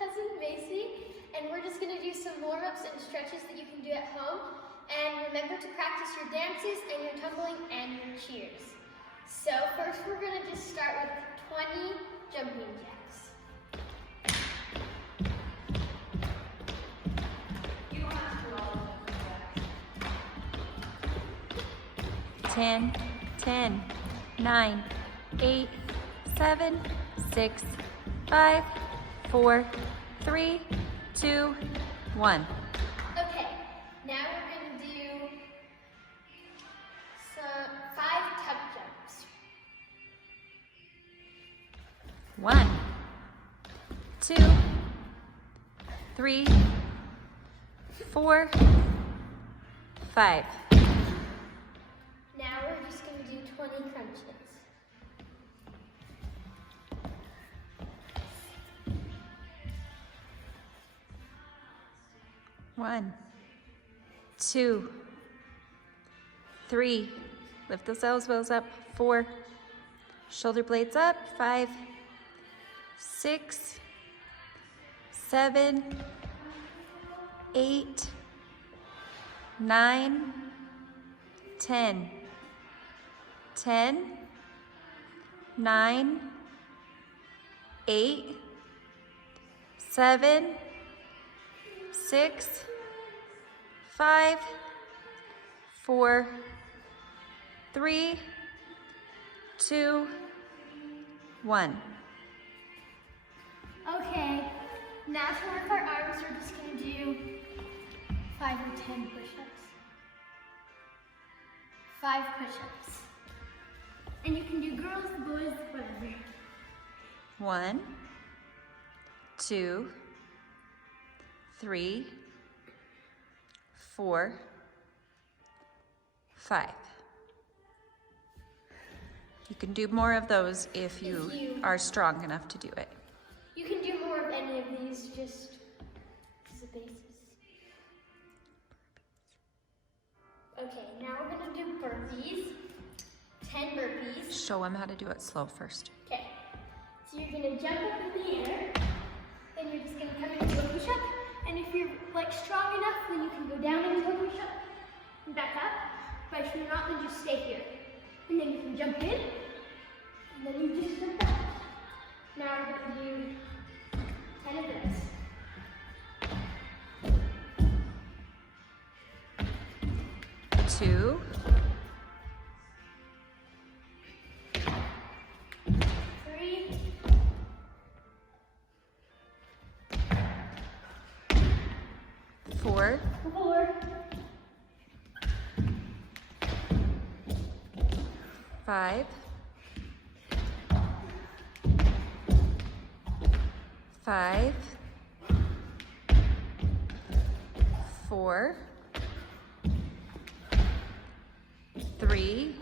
cousin Macy, and we're just gonna do some warm-ups and stretches that you can do at home. And remember to practice your dances and your tumbling and your cheers. So first we're gonna just start with 20 jumping jacks. You don't have to do all of them. 10, 10, 9, 8, 7, 6, 5, 4, 3, 2, 1. Okay, now we're gonna do some 5 tub jumps. 1, 2, 3, 4, 5. Now we're just gonna do 20 crunches. 1, 2, 3. Lift those elbows up. 4. Shoulder blades up. 5, 6, 7, 8, 9, 10. 10, 9, 8, 7, 6, 5, 4, 3, 2, 1. Okay, now to work our arms, we're just gonna do 5 or 10 push-ups. 5 push-ups. And you can do girls, boys, whatever. 1, 2, 3, 4, 5. You can do more of those if you are strong enough to do it. You can do more of any of these, just as a basis. Okay, now we're gonna do burpees. 10 burpees. Show them how to do it slow first. Okay, so you're gonna jump up in the air, then you're just gonna come into a push-up, and if you're like strong enough, then you can go down into a push-up and back up, but if you're not, then just stay here. And then you can jump in, and then you just jump up. Now we're gonna do 10 of those. 2, 3, 4, 4, 5, 5, 4, 3,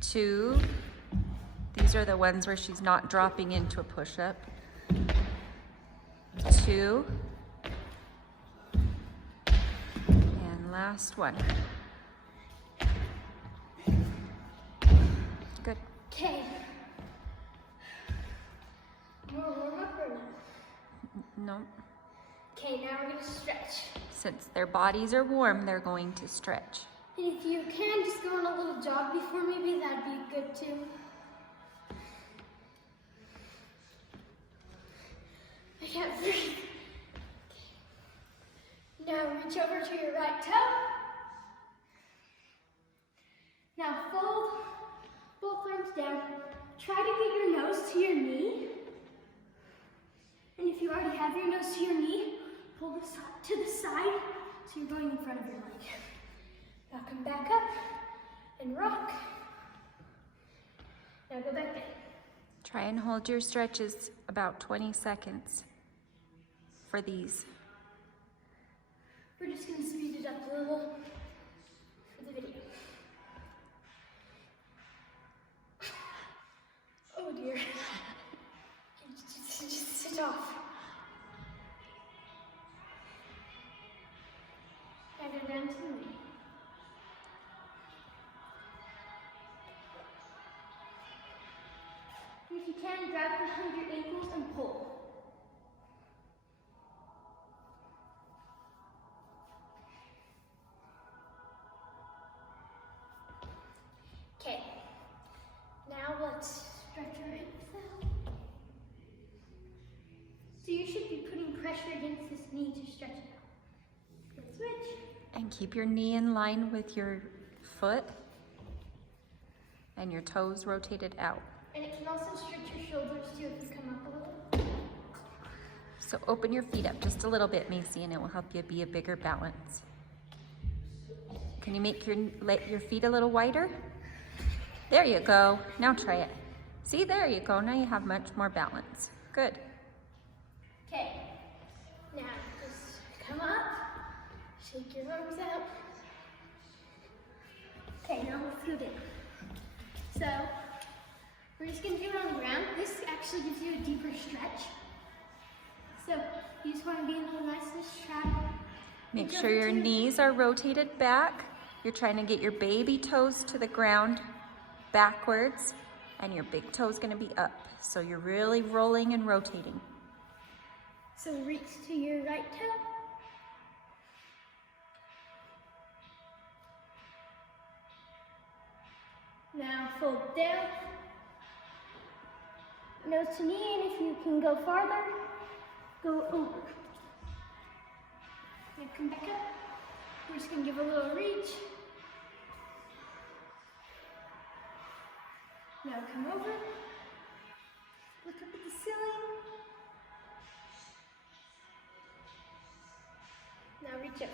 2. These are the ones where she's not dropping into a push-up. 2. And last one. Good. okay. More warm up or no? No. Okay, now we're gonna stretch. Since their bodies are warm, they're going to stretch. And if you can, just go on a little jog before maybe, that'd be good too. I can't breathe. Now reach over to your right toe. Now fold both arms down. Try to get your nose to your knee. And if you already have your nose to your knee, pull this to the side so you're going in front of your leg. Now come back up and rock. Now go back down. Try and hold your stretches about 20 seconds for these. We're just gonna speed it up a little for the video. Oh dear. Just sit off. Now go down to the knee. if you can, grab behind your ankles and pull. Okay, now let's stretch our hips out. So you should be putting pressure against this knee to stretch it out. Good switch. And keep your knee in line with your foot and your toes rotated out. And it can also stretch your shoulders too if you come up a little. So open your feet up just a little bit, Macy, and it will help you be a bigger balance. Can you make your feet a little wider? There you go. Now try it. See, there you go. Now you have much more balance. Good. Okay, now just come up, shake your arms out. Okay, now let's go down. So, we're just gonna do it on the ground. This actually gives you a deeper stretch. So, you just wanna be in a nice and straddle. Make sure your knees are rotated back. You're trying to get your baby toes to the ground backwards, and your big toe is gonna be up. So you're really rolling and rotating. So reach to your right toe. Now fold down. Nose to knee, and if you can go farther, go over. Now come back up. We're just gonna give a little reach. Now come over. Look up at the ceiling. Now reach up.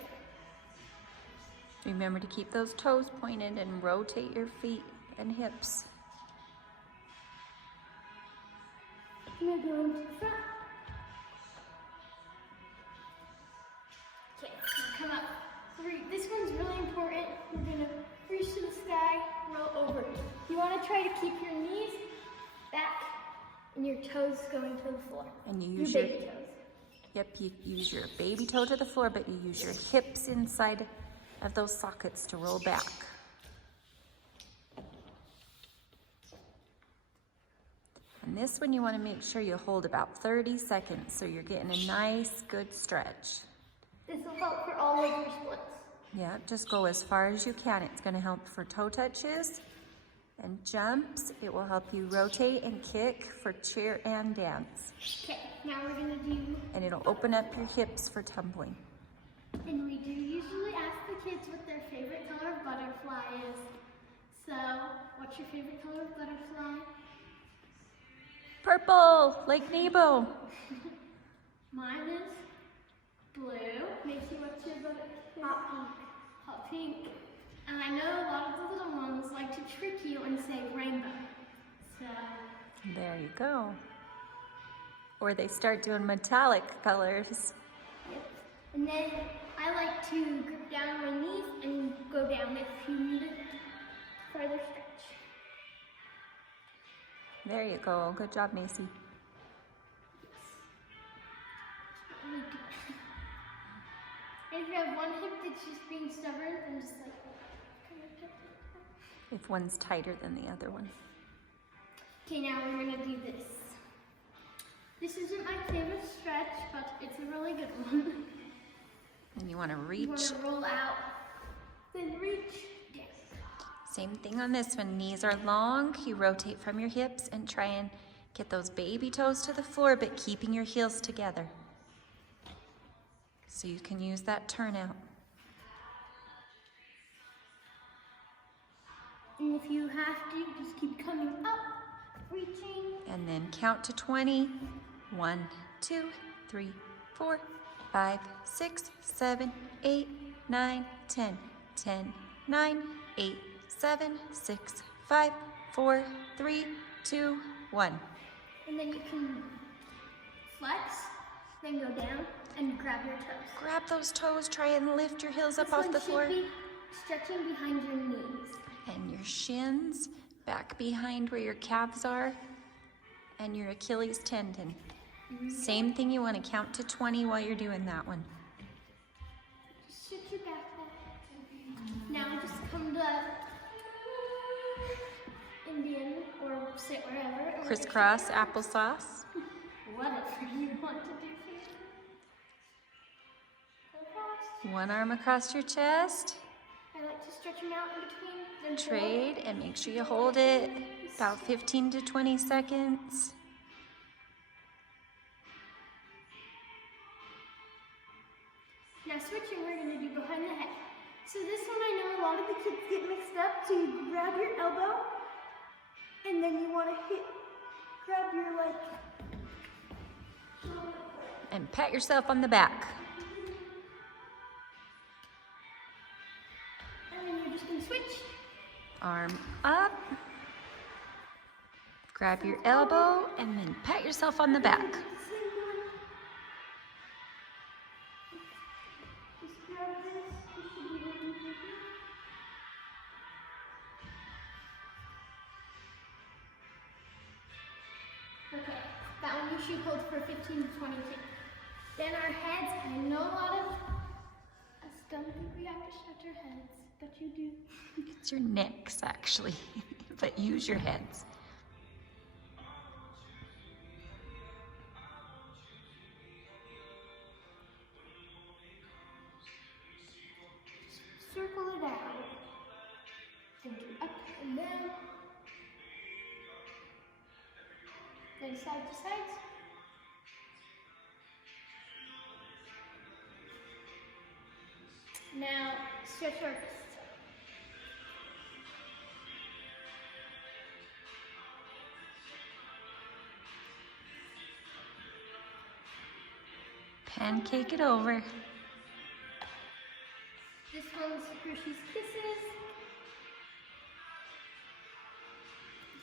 Remember to keep those toes pointed and rotate your feet and hips. Now go into the front. Okay, now come up. This one's really important. We're gonna reach to the sky, roll over. You wanna try to keep your knees back and your toes going to the floor. And you use your baby toes. Yep, you use your baby toe to the floor, but you use your hips inside of those sockets to roll back. And this one you want to make sure you hold about 30 seconds so you're getting a nice, good stretch. This will help for all of your splits. Yeah, just go as far as you can. It's going to help for toe touches and jumps. It will help you rotate and kick for cheer and dance. Okay, now we're gonna do, And it'll open up your hips for tumbling. and we do usually ask the kids what their favorite color of butterfly is. So, what's your favorite color of butterfly? Purple, like Nebo. Mine is blue. Macy, what's your butterfly? Hot pink. Hot pink. And I know a lot of the little ones like to trick you and say rainbow. So, There you go. Or they start doing metallic colors. yep. And then I like to grip down my knees and go down if you need a further stretch. There you go. Good job, Macy. Really good. And if you have one hip that's just being stubborn, then just like kind of tip it. If one's tighter than the other one. Okay, now we're gonna do this. This isn't my favorite stretch, but it's a really good one. And you want to You reach. want to roll out, then reach down. Same thing on this one. Knees are long. You rotate from your hips and try and get those baby toes to the floor, but keeping your heels together. So you can use that turnout. And if you have to, just keep coming up, reaching. And then count to 20. 1, 2, 3, 4, 5, 6, 7, 8, 9, 10. 10, 9, 8, 7, 6, 5, 4, 3, 2, 1. And then you can flex, then go down and grab your toes. Grab those toes. Try and lift your heels up This off one the should floor. be stretching behind your knees. And your shins back behind where your calves are and your Achilles tendon. Same thing, you want to count to 20 while you're doing that one. Just shift your back there. Now just come to Indian or sit wherever. or Crisscross applesauce. Whatever you want to do. Go across. One arm across your chest. I like to stretch them out in between. Then Trade and make sure you hold it about 15 to 20 seconds. Now switching, we're going to do behind the head. So this one I know a lot of the kids get mixed up. So you grab your elbow, and then you want to grab your And pat yourself on the back. and then you're just going to switch. Arm up. Grab your elbow and then pat yourself on the back. Same one. Just grab this. This should be really easy. Okay, that one you should hold for 15 to 20 seconds. Then our heads, I know a lot of us don't think we have to stretch our heads, but you do. It's your necks actually, but use your heads. Circle it out. And do up and down. Then side to side. Now stretch our wrists. Pancake it over. This one's Hershey's Kisses.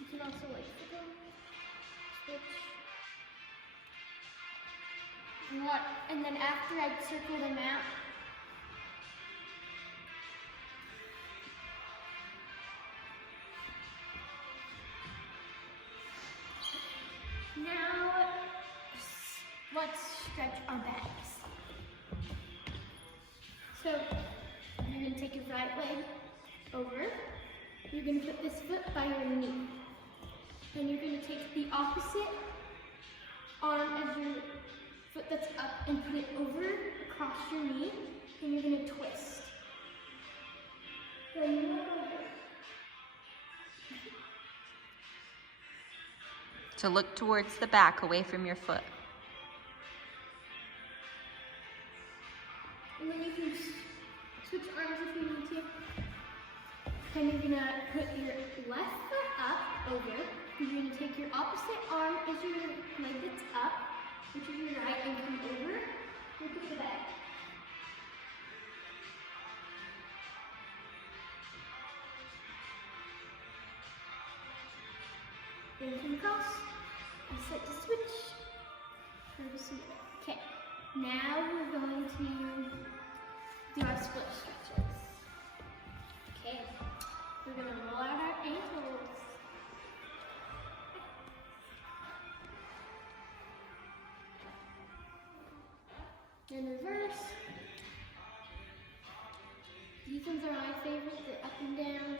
You can also like switch. And then after I circle them out, now let's stretch our backs. So you're going to take your right leg over. You're going to put this foot by your knee. Then you're going to take the opposite arm as your foot that's up and put it over across your knee. Then you're going to twist. Then you look over. So look towards the back, away from your foot. And then you can switch arms if you need to. Then you're gonna put your left foot up over. You're gonna take your opposite arm as your leg that's up, which is your right, and come over. Look at the back. Then come across. And set to switch. Okay. Now we're going to do our split stretches. Okay, we're going to roll out our ankles. Then reverse. These ones are my favorite, the up and downs.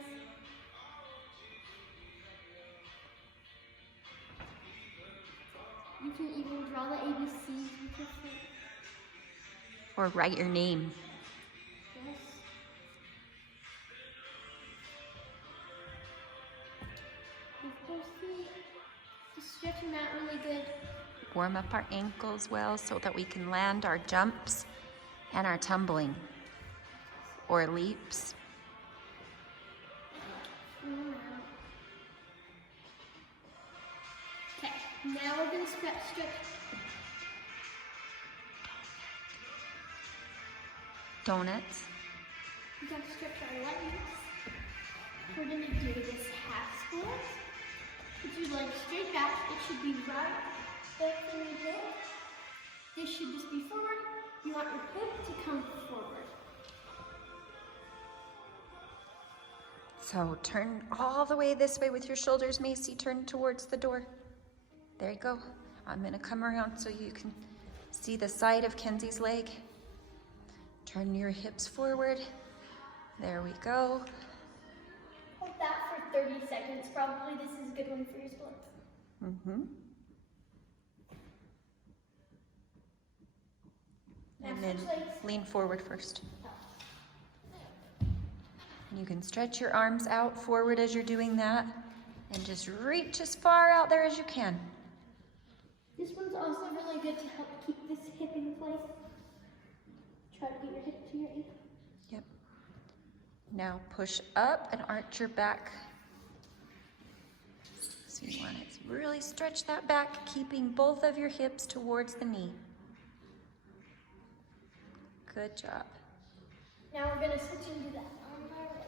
You can even draw the ABCs with your feet. Or write your name. Yes. With both feet, just stretch them out really good. Warm up our ankles well so that we can land our jumps and our tumbling or leaps. Okay, now we're going to stretch. Donuts. We're going to stretch our legs. We're going to do this half split. Put your legs straight back. It should be right there for your hip. This should just be forward. You want your hip to come forward. So turn all the way this way with your shoulders, Macy. Turn towards the door. There you go. I'm gonna come around so you can see the side of Kenzie's leg. Turn your hips forward. There we go. Hold that for 30 seconds probably. This is a good one for your splits. Mm-hmm. Now And then switch legs. lean forward first. And you can stretch your arms out forward as you're doing that and just reach as far out there as you can. This one's also really good to help keep this hip in place. Try to get your hip to your ankle. Yep. Now push up and arch your back. So you want to really stretch that back, keeping both of your hips towards the knee. Good job. Now we're going to switch into that armbar leg.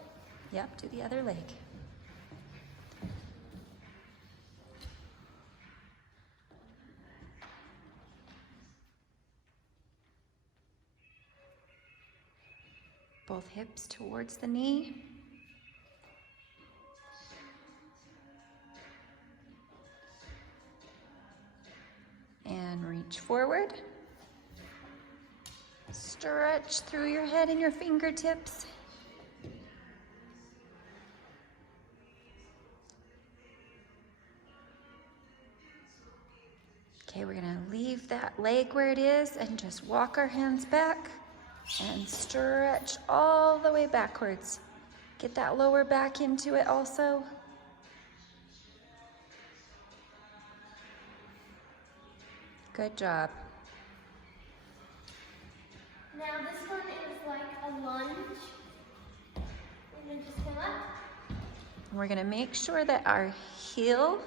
Yep, do the other leg. Both hips towards the knee. And reach forward. Stretch through your head and your fingertips. Okay, we're gonna leave that leg where it is and just walk our hands back and stretch all the way backwards. Get that lower back into it also. Good job. Now this one is like a lunge. We're going to just come up. We're gonna make sure that our heel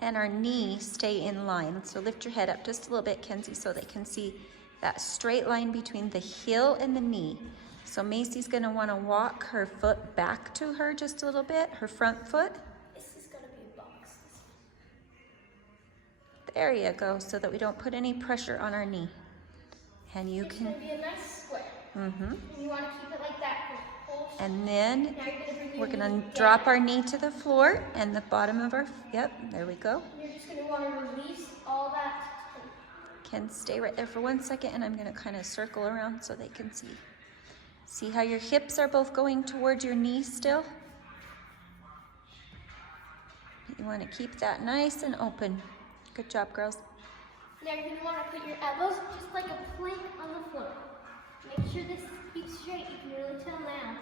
and our knee stay in line. So lift your head up just a little bit, Kenzie, so they can see that straight line between the heel and the knee. So Macy's gonna wanna walk her foot back to her just a little bit, her front foot. This is going to be a box. There you go, so that we don't put any pressure on our knee. And you It's can, going to be a nice square. mm-hmm. And you want to keep it like that for the whole shape. And then Now you're going to bring we're your gonna knee drop down. our knee to the floor and the bottom of our, yep, there we go. You're just going to want to release all that. Ken, stay right there for 1 second and I'm gonna kind of circle around so they can see. See how your hips are both going towards your knees still? You wanna keep that nice and open. Good job, girls. Now you're going to want to put your elbows just like a plank on the floor. Make sure this keeps straight. You can really tell now.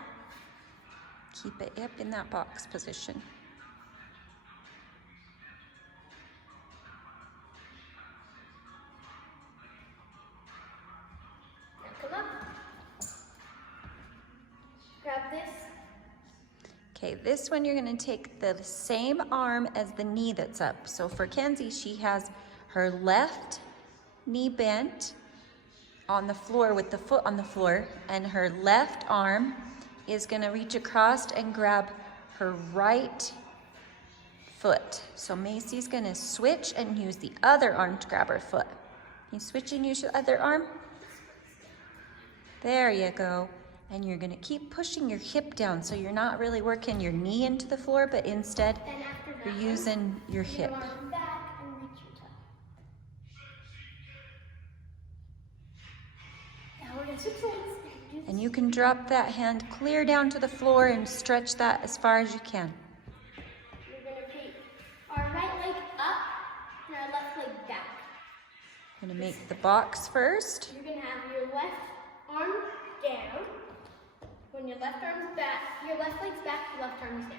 Keep it up in that box position. Now come up. Grab this. Okay, this one you're gonna take the same arm as the knee that's up. So for Kenzie, she has her left knee bent on the floor with the foot on the floor, and her left arm is gonna reach across and grab her right foot. So Macy's gonna switch and use the other arm to grab her foot. You switch and use your other arm. There you go. And you're gonna keep pushing your hip down so you're not really working your knee into the floor, but instead And after that, you're using your you're hip. going to come back and reach your toe. Now we're going to switch legs. Do And this. you can drop that hand clear down to the floor and stretch that as far as you can. We're going to take our right leg up and our left leg back. I'm gonna make the box first. You're going to have your left arm down. When your left arm's back, your left leg's back, your left arm is down.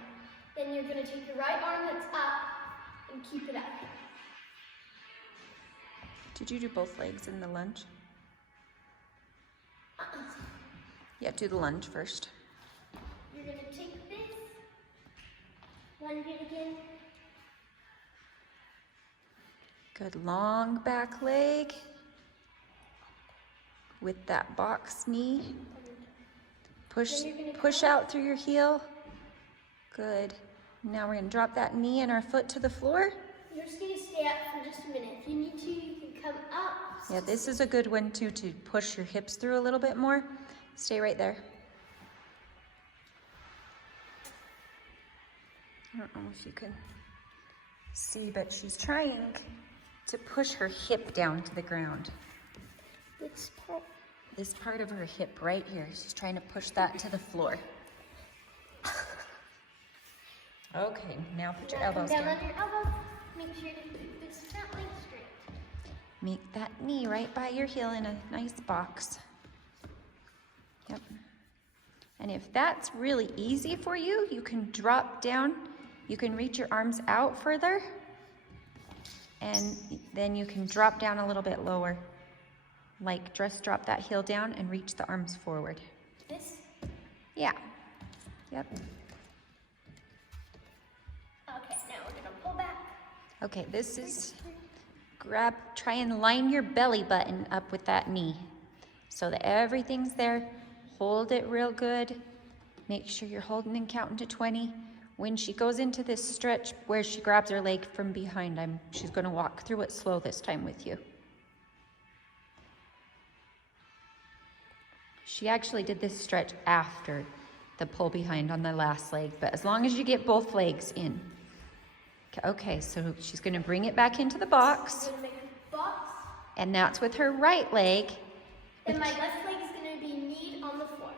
Then you're going to take your right arm that's up and keep it up. Did you do both legs in the lunge? Uh-uh. Yeah, do the lunge first. You're going to take this, lunge it again. Good long back leg with that box knee. Push out through your heel. Good. Now we're gonna drop that knee and our foot to the floor. You're just going to stay up for just a minute. If you need to, you can come up. Yeah, this is a good one too, to push your hips through a little bit more. Stay right there. I don't know if you can see, but she's trying to push her hip down to the ground. This part. This part of her hip right here, she's trying to push that to the floor. Okay, now put your Now come elbows down down. on your elbows. Make sure to keep this front leg straight. Make that knee right by your heel in a nice box. Yep. And if that's really easy for you, you can drop down. You can reach your arms out further. And then you can drop down a little bit lower. Like just drop that heel down and reach the arms forward. This. Yeah. Yep. Okay, now we're gonna pull back. Okay, this is try and line your belly button up with that knee so that everything's there. Hold it real good. Make sure you're holding and counting to 20. When she goes into this stretch where she grabs her leg from behind, she's gonna walk through it slow this time with you. She actually did this stretch after the pull behind on the last leg, but as long as you get both legs in. Okay, so she's gonna bring it back into the box, I'm gonna make a box. and that's with her right leg. And my left leg is gonna be kneed on the floor.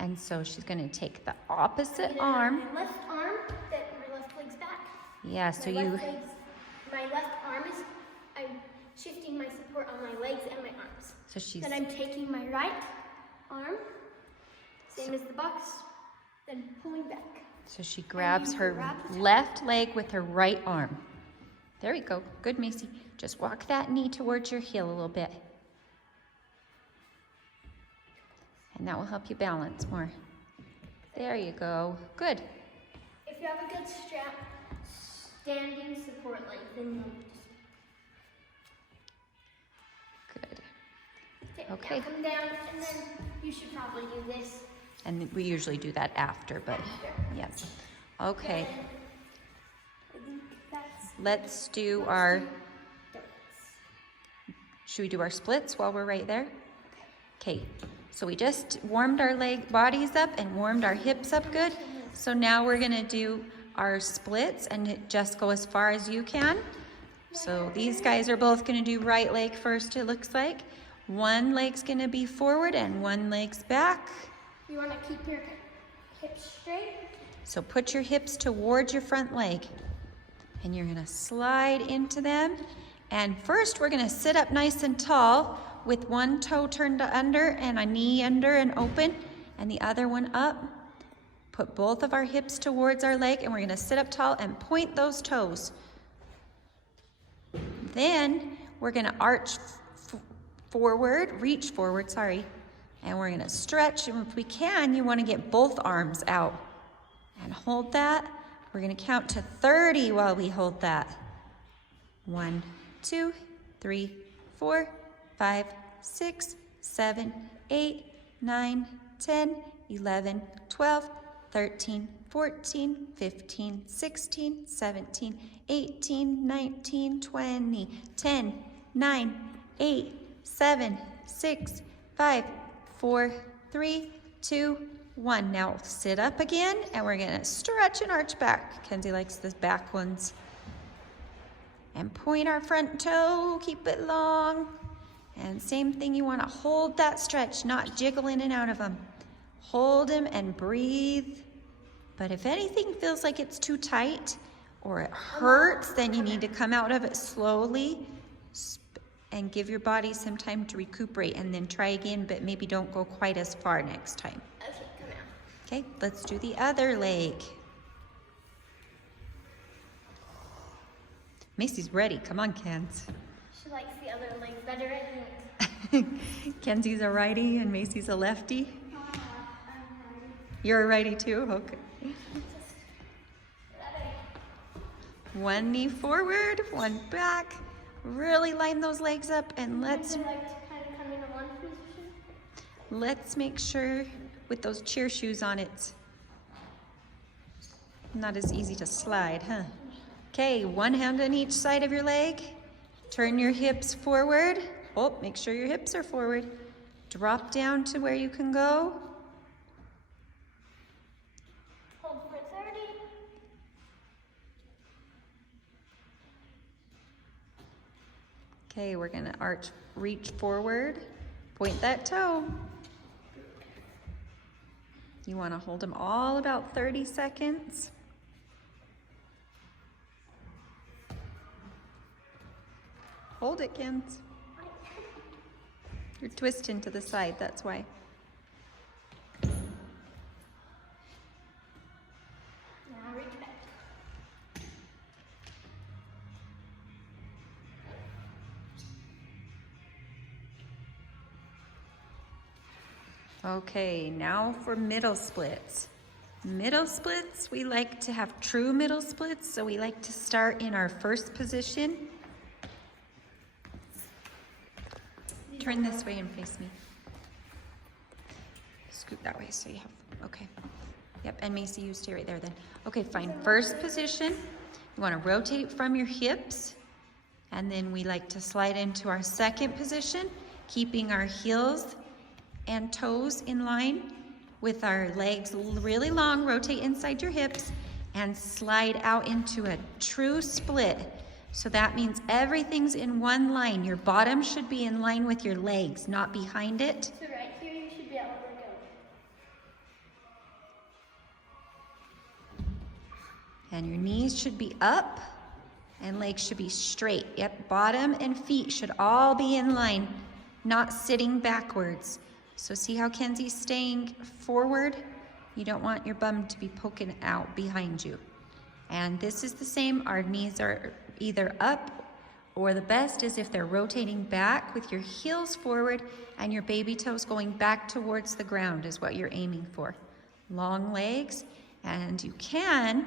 And so she's gonna take the opposite I'm gonna have arm. My left arm, that my left leg's back. Yeah, so my you, left arm is, I'm shifting my support on my legs and my arms. so she's, Then I'm taking my right arm, same as the box, then pulling back. so she grabs you her grab the top. left leg with her right arm. There we go, good Macy. Just walk that knee towards your heel a little bit. And that will help you balance more. There you go, good. If you have a good strap, standing support length, then you'll Good. just Okay. now come down, and then you should probably do this. And we usually do that after, but yes. Okay, Then, I think that's let's do our, should we do our splits while we're right there? Okay, so we just warmed our bodies up and warmed our hips up good. So now we're gonna do our splits and just go as far as you can. So these guys are both gonna do right leg first, it looks like. One leg's gonna be forward and one leg's back. You want to keep your hips straight. So put your hips towards your front leg and you're gonna slide into them. And first we're gonna sit up nice and tall with one toe turned under and a knee under and open and the other one up. Put both of our hips towards our leg and we're gonna sit up tall and point those toes. Then we're gonna arch forward, reach forward, sorry. And we're gonna stretch, and if we can, you wanna get both arms out. And hold that. We're gonna count to 30 while we hold that. 1, 2, 3, 4, 5, 6, 7, 8, 9, 10, 11, 12, 13, 14, 15, 16, 17, 18, 19, 20, 10, 9, 8, 7, 6, 5, 4, 3, 2, 1. Now sit up again and we're gonna stretch and arch back. Kenzie likes the back ones. And point our front toe, keep it long. And same thing, you wanna hold that stretch, not jiggle in and out of them. Hold them and breathe. But if anything feels like it's too tight or it hurts, then you need to come out of it slowly and give your body some time to recuperate and then try again, but maybe don't go quite as far next time. Okay, come out. Okay, let's do the other leg. Macy's ready. Come on, Kenz. She likes the other leg better, isn't it? Kenzie's a righty and Macy's a lefty. You're a righty too? Okay. One knee forward, one back. Really line those legs up and let's I like to kind of come into one position. make sure with those cheer shoes on it's not as easy to slide, huh? Okay, one hand on each side of your leg. Turn your hips forward. Oh, make sure your hips are forward. Drop down to where you can go. Hold for 30. Okay, we're gonna reach forward, point that toe. You wanna hold them all about 30 seconds. Hold it, Kens. You're twisting to the side, that's why. Now reach back. Okay, now for middle splits. Middle splits, we like to have true middle splits, so we like to start in our first position. Turn this way and face me. Scoot that way so you have, okay. Yep, and Macy, you stay right there then. Okay, fine. First position, you want to rotate from your hips, and then we like to slide into our second position, keeping our heels and toes in line with our legs really long. Rotate inside your hips and slide out into a true split. So that means everything's in one line. Your bottom should be in line with your legs, not behind it. So right here, you should be able to go. And your knees should be up and legs should be straight. Yep, bottom and feet should all be in line, not sitting backwards. So see how Kenzie's staying forward? You don't want your bum to be poking out behind you. And this is the same. Our knees are either up, or the best is if they're rotating back with your heels forward and your baby toes going back towards the ground is what you're aiming for. Long legs, and you can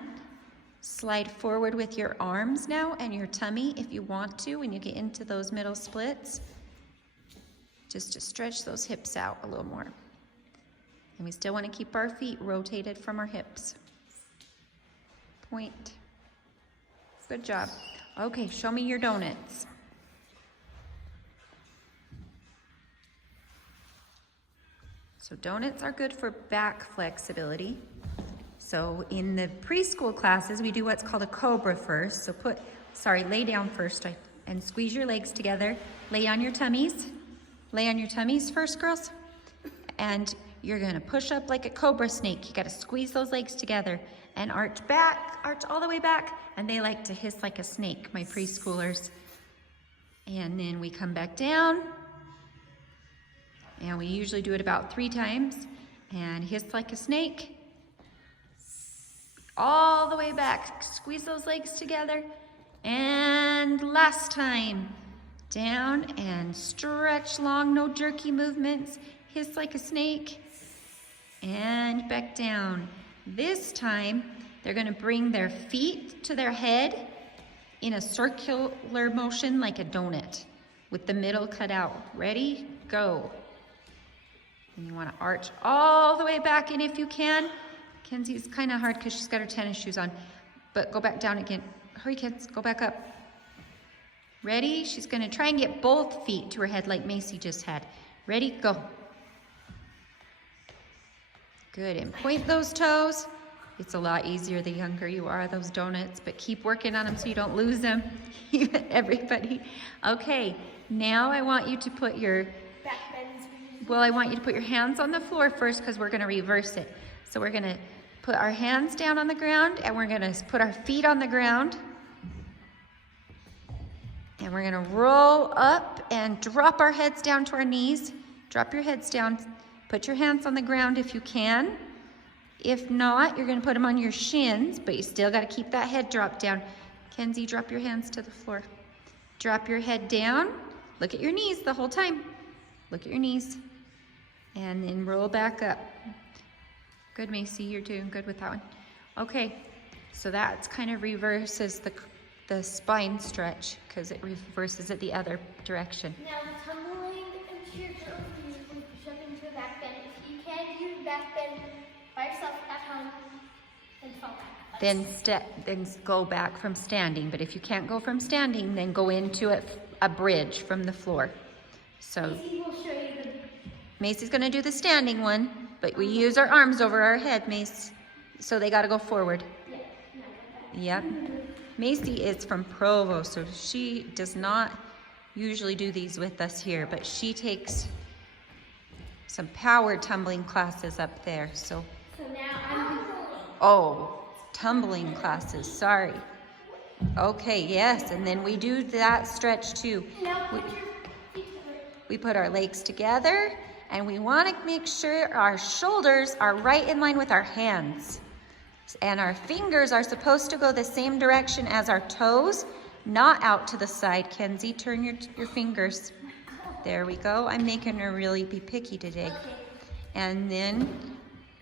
slide forward with your arms now and your tummy if you want to when you get into those middle splits, just to stretch those hips out a little more. And we still want to keep our feet rotated from our hips. Point. Good job. Okay, show me your donuts. So donuts are good for back flexibility. So in the preschool classes, we do what's called a cobra first. So lay down first and squeeze your legs together. Lay on your tummies. Lay on your tummies first, girls. And you're gonna push up like a cobra snake. You gotta squeeze those legs together and arch all the way back. And they like to hiss like a snake, my preschoolers. And then we come back down. And we usually do it about 3 times. And hiss like a snake. All the way back. Squeeze those legs together. And last time. Down and stretch long, no jerky movements. Hiss like a snake. And back down. This time, they're going to bring their feet to their head in a circular motion like a donut with the middle cut out. Ready? Go. And you want to arch all the way back in if you can. Kenzie's kind of hard because she's got her tennis shoes on. But go back down again. Hurry, kids. Go back up. Ready? She's going to try and get both feet to her head like Macy just had. Ready? Go. Good. And point those toes. It's a lot easier the younger you are, those donuts, but keep working on them so you don't lose them. Everybody. Okay. Now I want you to put your hands on the floor first because we're going to reverse it. So we're going to put our hands down on the ground and we're going to put our feet on the ground. And we're going to roll up and drop our heads down to our knees. Drop your heads down. Put your hands on the ground if you can. If not, you're going to put them on your shins, but you still got to keep that head dropped down. Kenzie, drop your hands to the floor. Drop your head down. Look at your knees the whole time. Look at your knees. And then roll back up. Good, Macy. You're doing good with that one. Okay, so that kind of reverses the spine stretch because it reverses it the other direction. Now the tumbling and sheer curl, you push up into a back bend. If you can use back bend by yourself at home, then fall back. Then go back from standing. But if you can't go from standing, then go into a bridge from the floor. So Macy will show you Macy's going to do the standing one, but we use our arms over our head, Mace. So they got to go forward. Yep. Macy is from Provo, so she does not usually do these with us here, but she takes some power tumbling classes up there. So now I'm oh, tumbling classes, sorry. Okay, yes, and then we do that stretch too. Now put your feet together. We put our legs together and we want to make sure our shoulders are right in line with our hands. And our fingers are supposed to go the same direction as our toes, not out to the side. Kenzie, turn your fingers. There we go. I'm making her really be picky today. Okay. And then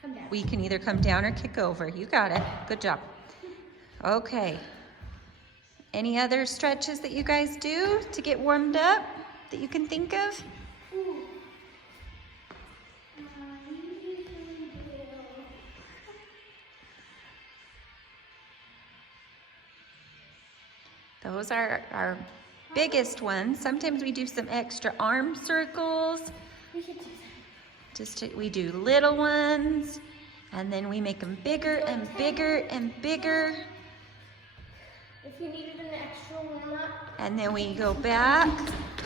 Come down. we can either come down or kick over. You got it. Good job. Okay. Any other stretches that you guys do to get warmed up that you can think of? Ooh. Usually do. Those are our biggest ones. Sometimes we do some extra arm circles. We should do that. We do little ones, and then we make them bigger and bigger and bigger. If you needed an extra warm up. And then we go back.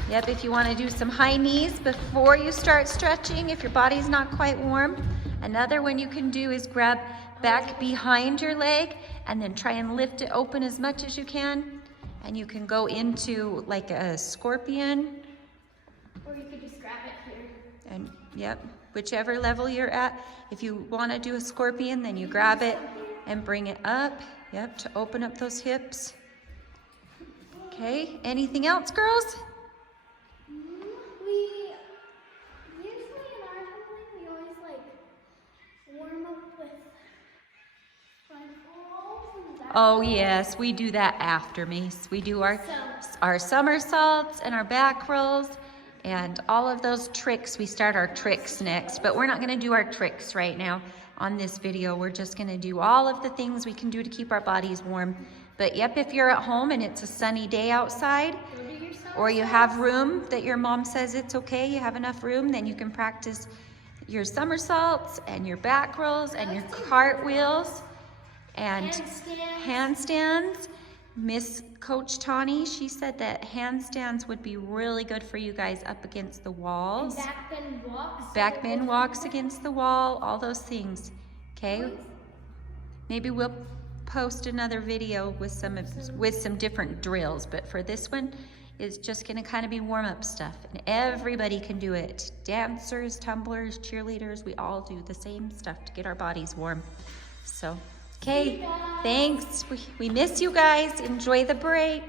Yep, if you want to do some high knees before you start stretching, if your body's not quite warm. Another one you can do is grab back behind your leg and then try and lift it open as much as you can. And you can go into like a scorpion. Or you could just grab it here. And yep, whichever level you're at. If you want to do a scorpion, then you grab it and bring it up. Yep, to open up those hips. Okay, anything else, girls? We usually in our family we always like warm up with rolls and that. Oh yes, we do that after Mace. We do our somersaults and our back rolls and all of those tricks. We start our tricks next, but we're not gonna do our tricks right now on this video. We're just gonna do all of the things we can do to keep our bodies warm. But yep, if you're at home and it's a sunny day outside, Go do your or you have room that your mom says it's okay, you have enough room, then you can practice your somersaults and your back rolls and your cartwheels and handstands. Miss Coach Tawny, she said that handstands would be really good for you guys up against the walls. back bend walks. Back bend walks against the wall, all those things, okay? Maybe we'll post another video with some different drills, but for this one, it's just gonna kind of be warm-up stuff, and everybody can do it. Dancers, tumblers, cheerleaders, we all do the same stuff to get our bodies warm. So, okay, thanks. We miss you guys. Enjoy the break.